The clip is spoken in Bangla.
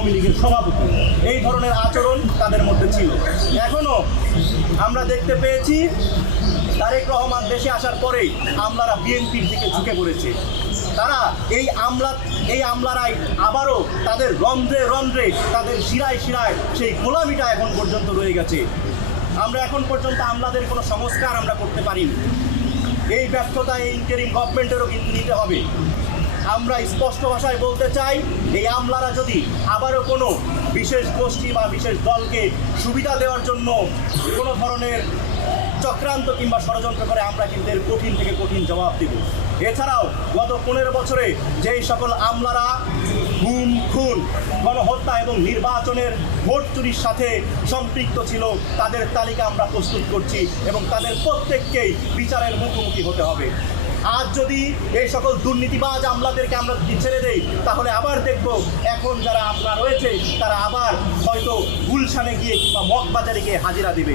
আওয়ামী লীগের সভাপতি। এই ধরনের আচরণ তাদের মধ্যে ছিল। এখনও আমরা দেখতে পেয়েছি তারেক রহমান দেশে আসার পরেই আমলারা বিএনপির দিকে ঝুঁকে পড়েছে। তারা এই আমলারাই আবারও তাদের রন্ধ্রে রন্ধ্রে, তাদের শিরায় শিরায় সেই গোলামিটা এখন পর্যন্ত রয়ে গেছে। আমরা এখন পর্যন্ত আমলাদের কোনো সংস্কার আমরা করতে পারিনি। এই ব্যর্থতা এই ইন্টারিম গভর্নমেন্টেরও কিন্তু নিতে হবে। আমরা স্পষ্ট ভাষায় বলতে চাই, এই আমলারা যদি আবারও কোনো বিশেষ গোষ্ঠী বা বিশেষ দলকে সুবিধা দেওয়ার জন্য কোনো ধরনের চক্রান্ত কিংবা ষড়যন্ত্র করে, আমরা কিন্তু এর কঠিন থেকে কঠিন জবাব দেব। এছাড়াও গত 15 বছরে যেই সকল আমলারা গুম, খুন, গণহত্যা এবং নির্বাচনের ভোট চুরির সাথে সম্পৃক্ত ছিল, তাদের তালিকা আমরা প্রস্তুত করছি এবং তাদের প্রত্যেককেই বিচারের মুখোমুখি হতে হবে। আজ যদি এই সকল দুর্নীতিবাজ আমলাদেরকে আমরা ছেড়ে দেই, তাহলে আবার দেখব এখন যারা আমলা রয়েছে তারা আবার হয়তো গুলশানে গিয়ে কিংবা মগবাজারে গিয়ে হাজিরা দেবে।